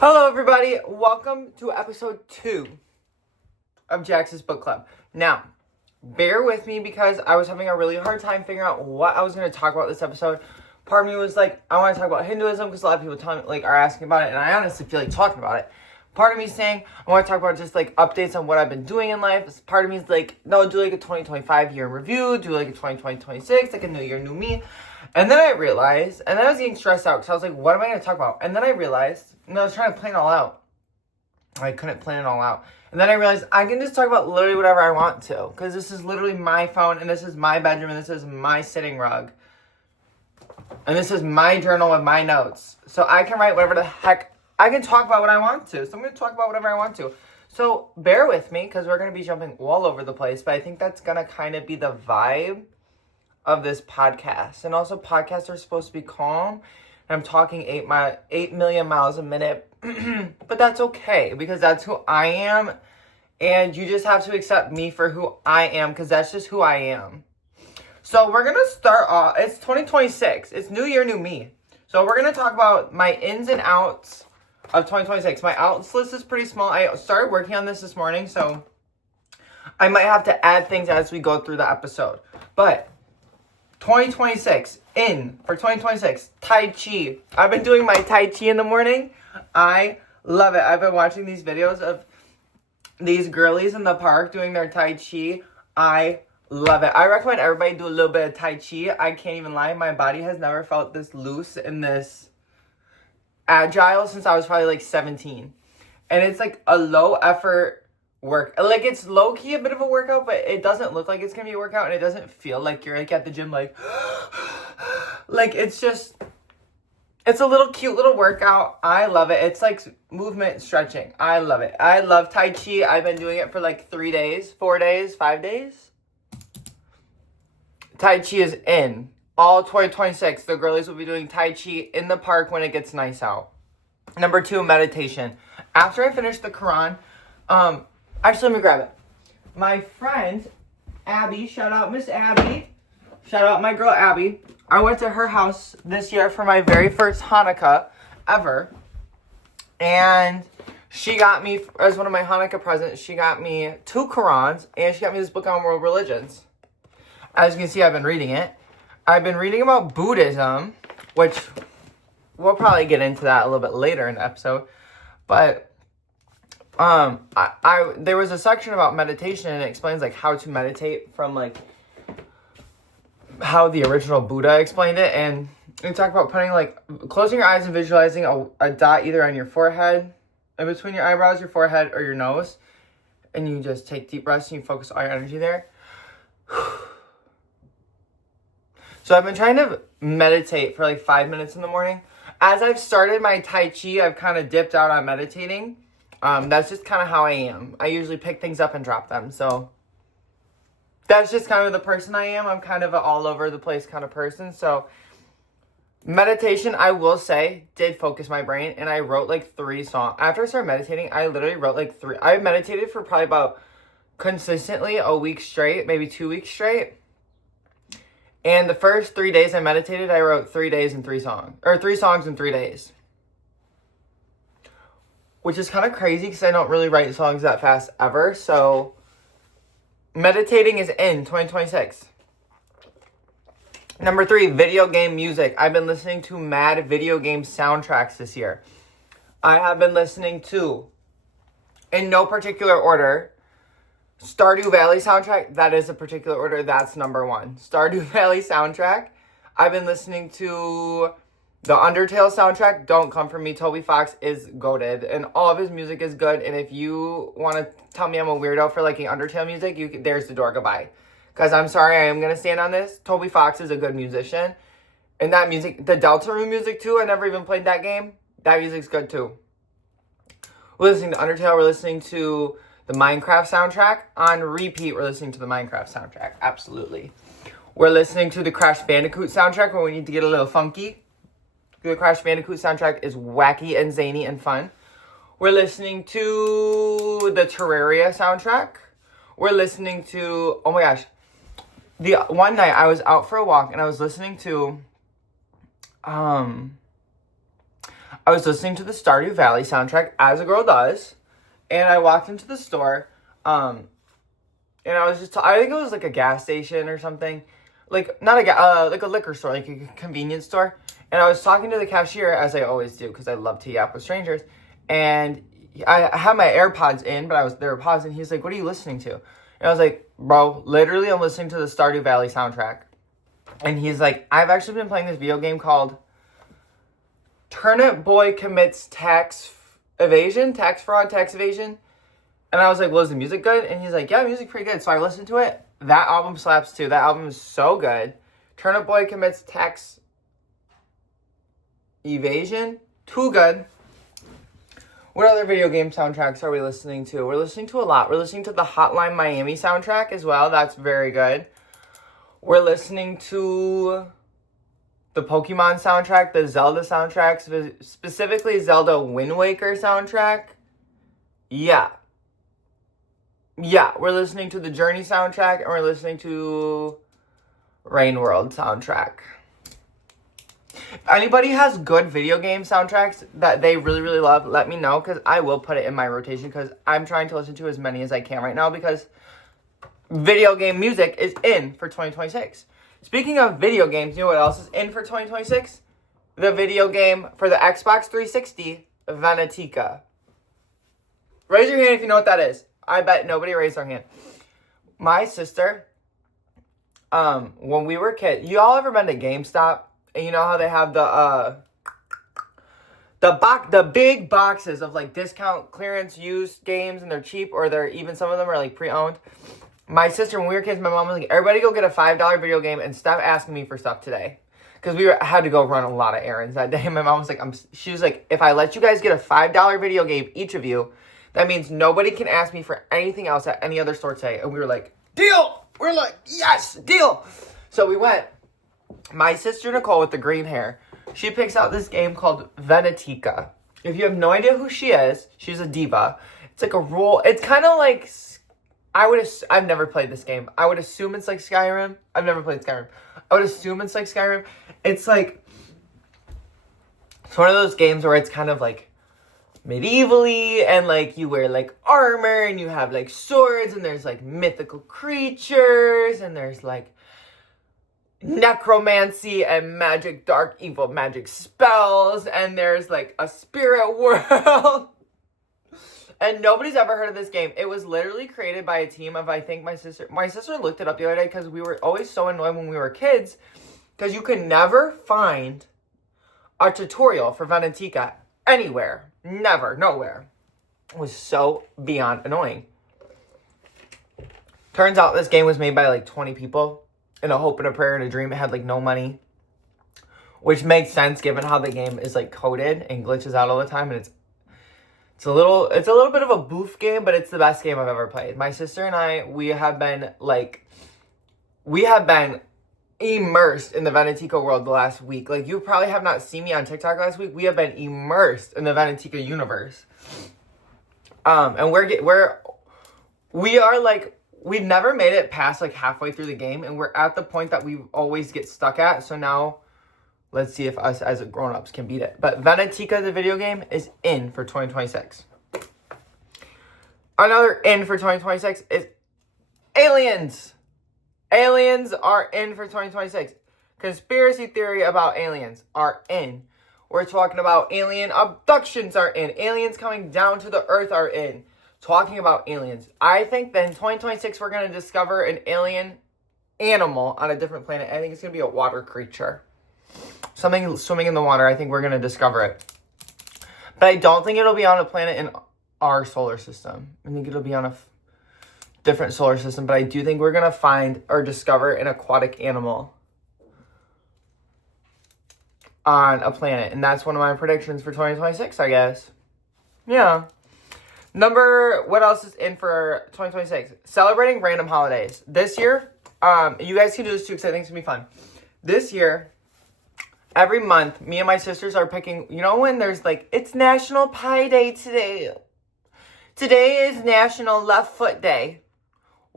Hello, everybody. Welcome to episode 2 of Jaxies Book Club. Now, bear with me because I was having a really hard time figuring out what I was going to talk about this episode. Part of me was like, I want to talk about Hinduism because a lot of people are asking about it, and I honestly feel like talking about it. Part of me is saying I want to talk about just like updates on what I've been doing in life. Part of me is like, no, do like a 2025 year in review, do like a 2026, like a new year, new me. And then I realized, and then I was getting stressed out because I was like, what am I going to talk about? And then I realized, and I was trying to plan it all out. I couldn't plan it all out. And then I realized I can just talk about literally whatever I want to. Because this is literally my phone, and this is my bedroom, and this is my sitting rug. And this is my journal with my notes. So I can write whatever the heck, I can talk about what I want to. So I'm going to talk about whatever I want to. So bear with me, because we're going to be jumping all over the place. But I think that's going to kind of be the vibe of this podcast. And also, podcasts are supposed to be calm. And I'm talking 8 million miles a minute. But that's okay, because that's who I am. And you just have to accept me for who I am, because that's just who I am. So we're going to start off. It's 2026. It's New Year, New Me. So we're going to talk about my ins and outs of 2026. My outs list is pretty small. I started working on this morning, so I might have to add things as we go through the episode. But 2026, for 2026, Tai Chi. I've been doing my Tai Chi in the morning. I love it. I've been watching these videos of these girlies in the park doing their Tai Chi. I love it. I recommend everybody do a little bit of Tai Chi. I can't even lie. My body has never felt this loose and this agile since I was probably like 17. And it's like a low effort work. Like, it's low key a bit of a workout, but it doesn't look like it's gonna be a workout, and it doesn't feel like you're like at the gym like it's just, it's a little cute little workout. I love it. It's like movement stretching. I love it. I love Tai Chi. I've been doing it for like 3 days, 4 days, 5 days. Tai Chi is in. All 2026, the girlies will be doing Tai Chi in the park when it gets nice out. Number 2, meditation. After I finish the Quran, actually, let me grab it. My friend, Abby, shout out Miss Abby. Shout out my girl, Abby. I went to her house this year for my very first Hanukkah ever. And she got me, as one of my Hanukkah presents, she got me 2 Qurans, and she got me this book on world religions. As you can see, I've been reading it. I've been reading about Buddhism, which we'll probably get into that a little bit later in the episode. But there was a section about meditation, and it explains like how to meditate from like how the original Buddha explained it. And they talk about putting like closing your eyes and visualizing a dot either on your forehead, in between your eyebrows, your forehead, or your nose. And you just take deep breaths and you focus all your energy there. So I've been trying to meditate for like 5 minutes in the morning. As I've started my Tai Chi, I've kind of dipped out on meditating. That's just kind of how I am. I usually pick things up and drop them. So that's just kind of the person I am. I'm kind of an all over the place kind of person. So meditation, I will say, did focus my brain. And I wrote like 3 songs. After I started meditating, I literally wrote like 3. I meditated for probably about consistently a week straight, maybe 2 weeks straight. And the first 3 days I meditated, I wrote 3 days and 3 songs. Or 3 songs in 3 days. Which is kind of crazy because I don't really write songs that fast ever. So meditating is in 2026. Number 3, video game music. I've been listening to mad video game soundtracks this year. I have been listening to, in no particular order, Stardew Valley soundtrack. That is a particular order. That's number 1. Stardew Valley soundtrack. I've been listening to the Undertale soundtrack. Don't come for me. Toby Fox is goated, and all of his music is good. And if you want to tell me I'm a weirdo for liking Undertale music, there's the door. Goodbye. Because I'm sorry, I am going to stand on this. Toby Fox is a good musician. And that music, the Deltarune music too, I never even played that game. That music's good too. We're listening to Undertale. We're listening to the Minecraft soundtrack. On repeat, we're listening to the Minecraft soundtrack. Absolutely. We're listening to the Crash Bandicoot soundtrack when we need to get a little funky. The Crash Bandicoot soundtrack is wacky and zany and fun. We're listening to the Terraria soundtrack. We're listening to, oh my gosh. The one night I was out for a walk and I was listening to, I I was listening to the Stardew Valley soundtrack, as a girl does, and I walked into the store, and I was I think it was like a gas station or something, like, not like a liquor store, like a convenience store, and I was talking to the cashier, as I always do, because I love to yap with strangers, and I had my AirPods in, but they were paused, and he's like, what are you listening to? And I was like, bro, literally I'm listening to the Stardew Valley soundtrack. And he's like, I've actually been playing this video game called Turnip Boy Commits Tax Fraud, Tax Evasion. And I was like, well, is the music good? And he's like, yeah, music's pretty good. So I listened to it. That album slaps too. That album is so good. Turnip Boy Commits Tax Evasion. Too good. What other video game soundtracks are we listening to? We're listening to a lot. We're listening to the Hotline Miami soundtrack as well. That's very good. We're listening to the Pokemon soundtrack, the Zelda soundtrack, specifically Zelda Wind Waker soundtrack. Yeah, we're listening to the Journey soundtrack, and we're listening to Rain World soundtrack. If anybody has good video game soundtracks that they really, really love, let me know, because I will put it in my rotation, because I'm trying to listen to as many as I can right now, because video game music is in for 2026. Speaking of video games, you know what else is in for 2026? The video game for the Xbox 360, Venetica. Raise your hand if you know what that is. I bet nobody raised their hand. My sister, when we were kids, you all ever been to GameStop? And you know how they have the big boxes of like discount clearance used games, and they're cheap, or some of them are like pre-owned. My sister, when we were kids, my mom was like, everybody go get a $5 video game and stop asking me for stuff today. Because had to go run a lot of errands that day. My mom was like, she was like, if I let you guys get a $5 video game, each of you, that means nobody can ask me for anything else at any other store today. And we were like, deal! We're like, yes, deal! So we went. My sister, Nicole, with the green hair, she picks out this game called Venetica. If you have no idea who she is, she's a diva. It's like a role. It's kind of like... I've never played this game. I would assume it's like Skyrim. I've never played Skyrim. I would assume it's like Skyrim. It's one of those games where it's kind of like medievally, and like you wear like armor, and you have like swords, and there's like mythical creatures, and there's like necromancy and magic, dark evil magic spells, and there's like a spirit world. And nobody's ever heard of this game. It was literally created by a team of, I think, my sister. My sister looked it up the other day, because we were always so annoyed when we were kids, because you could never find a tutorial for Venetica anywhere. Never. Nowhere. It was so beyond annoying. Turns out this game was made by like 20 people in a hope and a prayer and a dream. It had like no money, which makes sense given how the game is like coded and glitches out all the time, and it's a little bit of a boof game, but it's the best game I've ever played. My sister and I, we have been immersed in the Venetica world the last week. Like, you probably have not seen me on TikTok last week. We have been immersed in the Venetica universe. And we've never made it past like halfway through the game, and we're at the point that we always get stuck at. So now, let's see if us as grown-ups can beat it. But Venetica, the video game, is in for 2026. Another in for 2026 is Aliens. Aliens are in for 2026. Conspiracy theory about aliens are in. We're talking about alien abductions are in. Aliens coming down to the earth are in. Talking about aliens. I think that in 2026 we're going to discover an alien animal on a different planet. I think it's going to be a water creature. Something swimming in the water. I think we're going to discover it. But I don't think it'll be on a planet in our solar system. I think it'll be on a different solar system. But I do think we're going to find or discover an aquatic animal on a planet. And that's one of my predictions for 2026, I guess. Yeah. What else is in for 2026? Celebrating random holidays. This year, you guys can do this too because I think it's going to be fun. This year, every month, me and my sisters are picking, you know when there's like, it's National Pie Day today. Today is National Left Foot Day.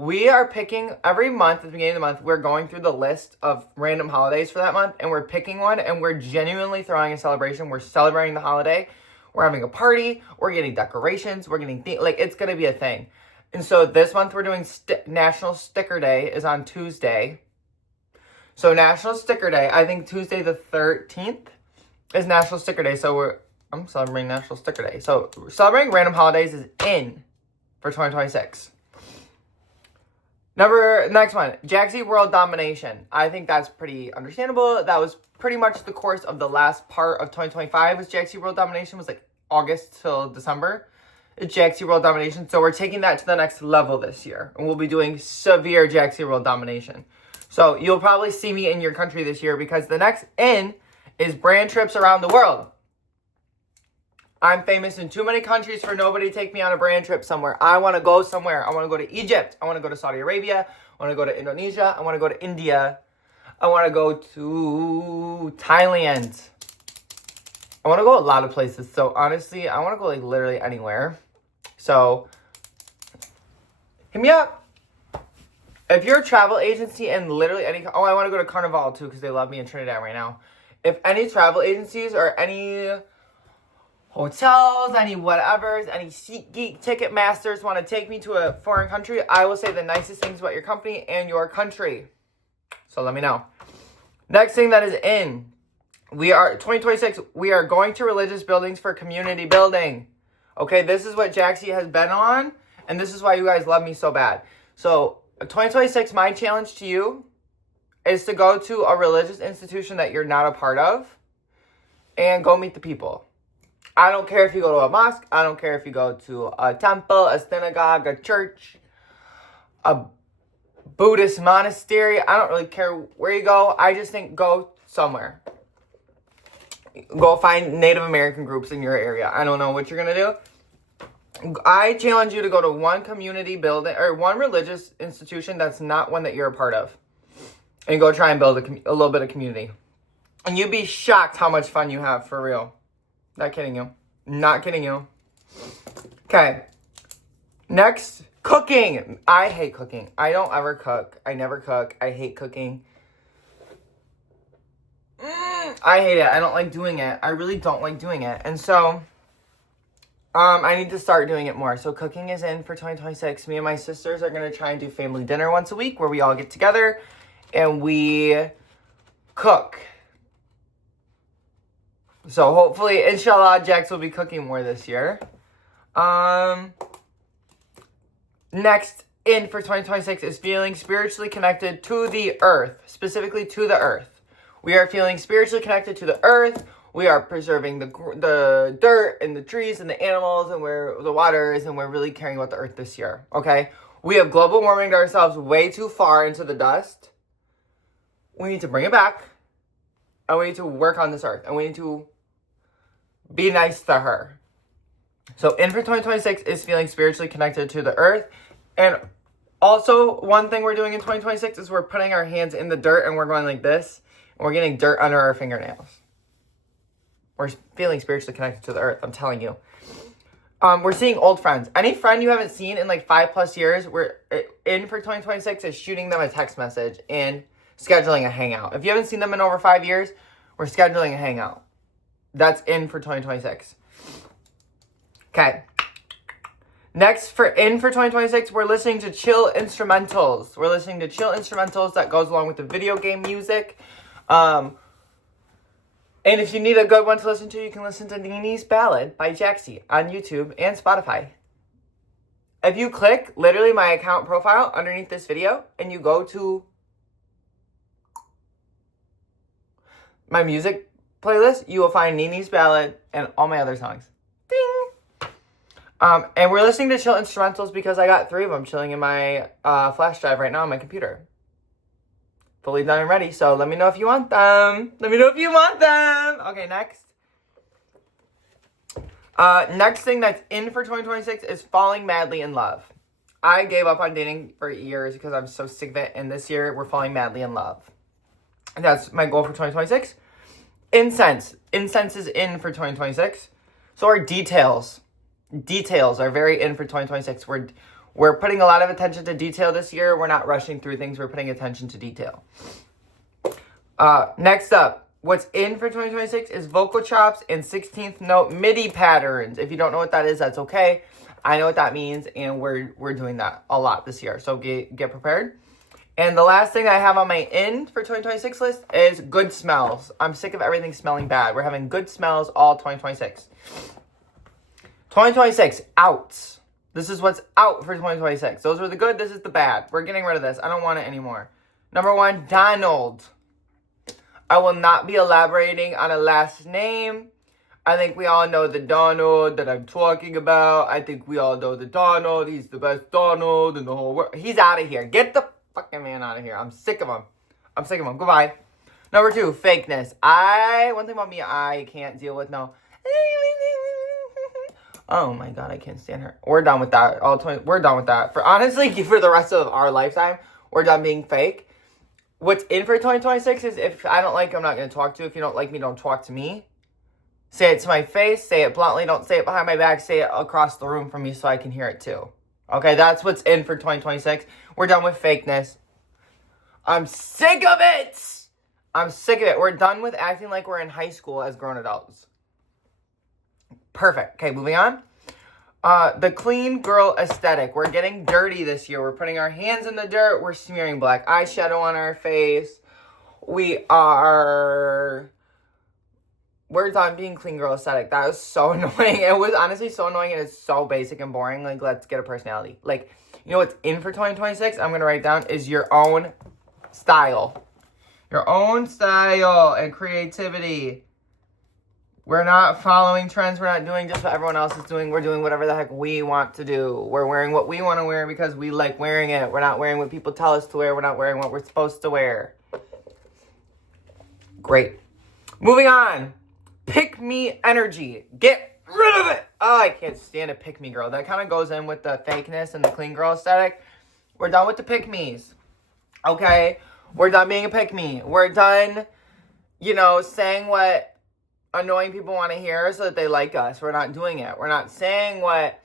we are picking every month at the beginning of the month. We're going through the list of random holidays for that month, and we're picking one, and we're genuinely throwing a celebration. We're celebrating the holiday. We're having a party. We're getting decorations. We're getting like it's gonna be a thing. And so this month we're doing National Sticker Day is on Tuesday. So National Sticker Day, I think Tuesday the 13th is National Sticker Day. So I'm celebrating National Sticker Day. So celebrating random holidays is in for 2026. Next one, Jaxie World Domination. I think that's pretty understandable. That was pretty much the course of the last part of 2025 was Jaxie World Domination. Was like August till December. It's Jaxie World Domination. So we're taking that to the next level this year. And we'll be doing severe Jaxie World Domination. So you'll probably see me in your country this year because the next in is brand trips around the world. I'm famous in too many countries for nobody to take me on a brand trip somewhere. I want to go somewhere. I want to go to Egypt. I want to go to Saudi Arabia. I want to go to Indonesia. I want to go to India. I want to go to Thailand. I want to go a lot of places. So honestly, I want to go like literally anywhere. So hit me up. If you're a travel agency and literally any... Oh, I want to go to Carnival too because they love me in Trinidad right now. If any travel agencies or any hotels, any whatevers, any SeatGeek ticket masters want to take me to a foreign country, I will say the nicest things about your company and your country. So let me know. Next thing that is in. 2026, we are going to religious buildings for community building. Okay, this is what Jaxie has been on. And this is why you guys love me so bad. So 2026, my challenge to you is to go to a religious institution that you're not a part of and go meet the people. I don't care if you go to a mosque. I don't care if you go to a temple, a synagogue, a church, a Buddhist monastery. I don't really care where you go. I just think go somewhere. Go find Native American groups in your area. I don't know what you're going to do. I challenge you to go to one community building or one religious institution that's not one that you're a part of. And go try and build a little bit of community. And you'd be shocked how much fun you have, for real. Not kidding you. Not kidding you. Okay. Next, cooking. I hate cooking. I don't ever cook. I never cook. I hate cooking. I hate it. I don't like doing it. I really don't like doing it. And so... I need to start doing it more. So cooking is in for 2026. Me and my sisters are going to try and do family dinner once a week where we all get together and we cook. So hopefully, inshallah, Jax will be cooking more this year. Next in for 2026 is feeling spiritually connected to the earth, specifically to the earth. We are feeling spiritually connected to the earth. We are preserving the dirt and the trees and the animals and where the water is, and we're really caring about the earth this year, okay? We have global warming ourselves way too far into the dust. We need to bring it back, and we need to work on this earth, and we need to be nice to her. So in for 2026 is feeling spiritually connected to the earth. And also, one thing we're doing in 2026 is we're putting our hands in the dirt, and we're going like this, and we're getting dirt under our fingernails. We're feeling spiritually connected to the earth, I'm telling you. We're seeing old friends. Any friend you haven't seen in like 5+ years, we're in for 2026 is shooting them a text message and scheduling a hangout. If you haven't seen them in over 5 years, we're scheduling a hangout. That's in for 2026. Okay. Next, for 2026, we're listening to chill instrumentals. We're listening to chill instrumentals that goes along with the video game music. And if you need a good one to listen to, you can listen to Nini's Ballad by Jaxie on YouTube and Spotify. If you click literally my account profile underneath this video and you go to my music playlist, you will find Nini's Ballad and all my other songs. Ding! And we're listening to chill instrumentals because I got 3 of them chilling in my flash drive right now on my computer. Fully done and ready, so let me know if you want them. Let me know if you want them. Okay, next. Next thing that's in for 2026 is falling madly in love. I gave up on dating for years because I'm so sick of it, and this year we're falling madly in love. And that's my goal for 2026. Incense. Incense is in for 2026. So our details. Details are very in for 2026. We're putting a lot of attention to detail this year. We're not rushing through things. We're putting attention to detail. Next up, what's in for 2026 is vocal chops and 16th note MIDI patterns. If you don't know what that is, that's okay. I know what that means, and we're doing that a lot this year. So get prepared. And the last thing I have on my in for 2026 list is good smells. I'm sick of everything smelling bad. We're having good smells all 2026. 2026, outs. This is what's out for 2026. Those were the good, this is the bad. We're getting rid of this. I don't want it anymore. Number 1, Donald. I will not be elaborating on a last name. I think we all know the Donald that I'm talking about. I think we all know the Donald. He's the best Donald in the whole world. He's out of here. Get the fucking man out of here. I'm sick of him. Goodbye. Number 2, fakeness. One thing about me, I can't deal with no. Oh my God, I can't stand her. We're done with that. We're done with that. Honestly, for the rest of our lifetime, we're done being fake. What's in for 2026 is if I don't like you, I'm not going to talk to you. If you don't like me, don't talk to me. Say it to my face. Say it bluntly. Don't say it behind my back. Say it across the room from me so I can hear it too. Okay, that's what's in for 2026. We're done with fakeness. I'm sick of it. We're done with acting like we're in high school as grown adults. Perfect. Okay, moving on. The clean girl aesthetic. We're getting dirty this year. We're putting our hands in the dirt. We're smearing black eyeshadow on our face. We're done being clean girl aesthetic. That was so annoying. It was honestly so annoying, and it's so basic and boring. Like, let's get a personality. Like, you know what's in for 2026? I'm going to write down is your own style. Your own style and creativity. We're not following trends. We're not doing just what everyone else is doing. We're doing whatever the heck we want to do. We're wearing what we want to wear because we like wearing it. We're not wearing what people tell us to wear. We're not wearing what we're supposed to wear. Great. Moving on. Pick me energy. Get rid of it. Oh, I can't stand a pick me girl. That kind of goes in with the fakeness and the clean girl aesthetic. We're done with the pick me's. Okay? We're done being a pick me. We're done, saying what annoying people want to hear so that they like us. We're not doing it. We're not saying what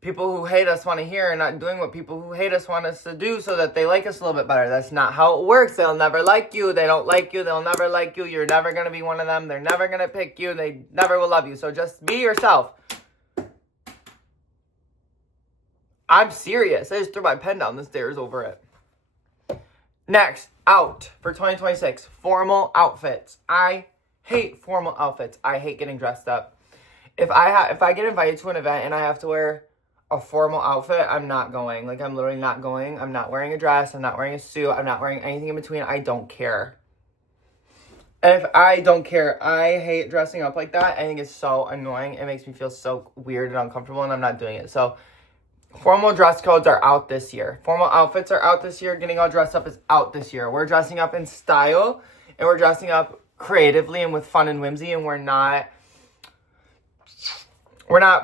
people who hate us want to hear and not doing what people who hate us want us to do so that they like us a little bit better. That's not how it works. They'll never like you. They don't like you. They'll never like you. You're never going to be one of them. They're never going to pick you. They never will love you. So just be yourself. I'm serious. I just threw my pen down the stairs over it. Next, out for 2026. Formal outfits. I hate formal outfits. I hate getting dressed up. If I get invited to an event and I have to wear a formal outfit, I'm not going. Like, I'm literally not going. I'm not wearing a dress. I'm not wearing a suit. I'm not wearing anything in between. I don't care. If I don't care, I hate dressing up like that. I think it's so annoying. It makes me feel so weird and uncomfortable, and I'm not doing it. So, formal dress codes are out this year. Formal outfits are out this year. Getting all dressed up is out this year. We're dressing up in style, and we're dressing up creatively and with fun and whimsy, and we're not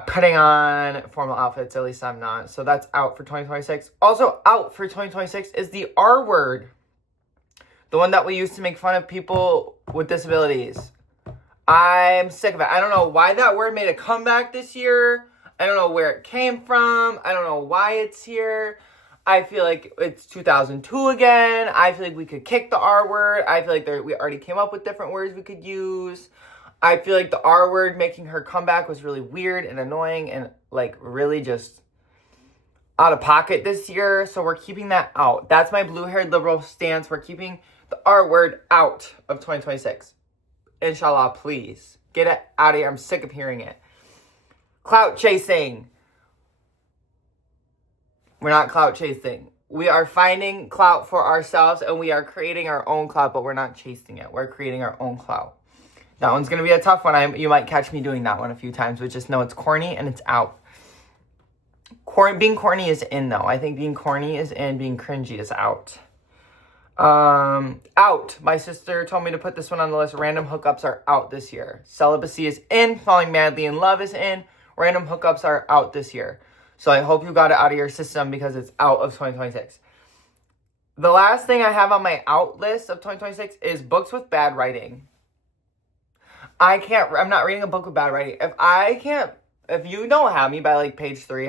putting on formal outfits. At least I'm not. So that's out for 2026. Also out for 2026 is the R word. The one that we use to make fun of people with disabilities. I'm sick of it. I don't know why that word made a comeback this year. I don't know where it came from. I don't know why it's here. I feel like it's 2002 again. I feel like we could kick the R word. I feel like we already came up with different words we could use. I feel like the R word making her comeback was really weird and annoying and like really just out of pocket this year. So we're keeping that out. That's my blue-haired liberal stance. We're keeping the R word out of 2026. Inshallah, please. Get it out of here. I'm sick of hearing it. Clout chasing. We're not clout chasing. We are finding clout for ourselves and we are creating our own clout, but we're not chasing it. We're creating our own clout. That one's going to be a tough one. You might catch me doing that one a few times, but just know it's corny and it's out. Being corny is in, though. I think being corny is in. Being cringy is out. Out. My sister told me to put this one on the list. Random hookups are out this year. Celibacy is in. Falling madly in love is in. Random hookups are out this year. So I hope you got it out of your system because it's out of 2026. The last thing I have on my out list of 2026 is books with bad writing. I'm not reading a book with bad writing. If you don't have me by like page 3,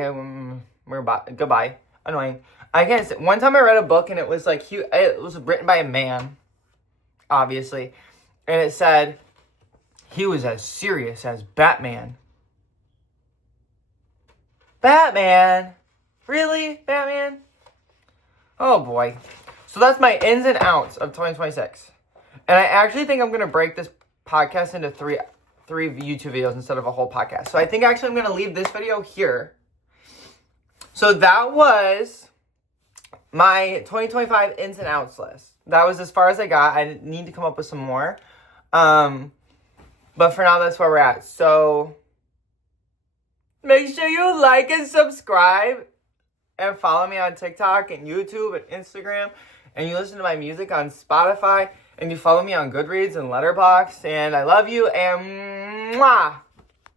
goodbye. annoying. I can't say. One time I read a book and it was like, it was written by a man, obviously. And it said, he was as serious as Batman. Batman? Really? Batman? Oh boy. So that's my ins and outs of 2026. And I actually think I'm going to break this podcast into three YouTube videos instead of a whole podcast. So I think actually I'm going to leave this video here. So that was my 2025 ins and outs list. That was as far as I got. I need to come up with some more. But for now, that's where we're at. So make sure you like and subscribe. And follow me on TikTok and YouTube and Instagram. And you listen to my music on Spotify. And you follow me on Goodreads and Letterboxd. And I love you. And mwah!